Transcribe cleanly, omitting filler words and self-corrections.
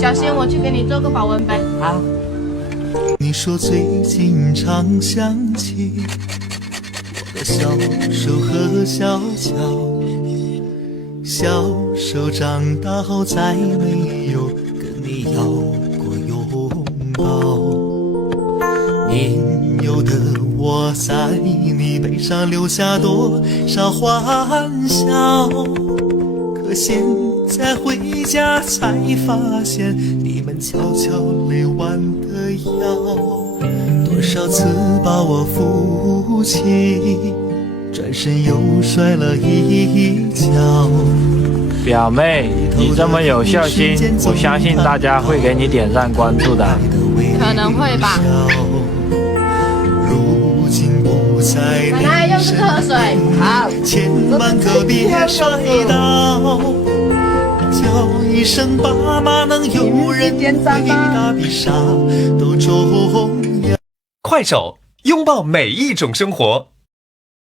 小心，我去给你做个保温杯。好。你说最近常想起我的小手和小脚，小手长大后再没有跟你要过拥抱。年幼的我在你背上留下多少欢笑，可现在回家才发现你们悄悄累弯的腰，多少次把我扶起，转身又摔了一跤。表妹，你这么有孝心，我相信大家会给你点赞关注的。可能会吧。如今不再奶奶又是喝水。好，千万可别摔倒，叫一声爸妈，能有人回答比啥都重要。快手，拥抱每一种生活。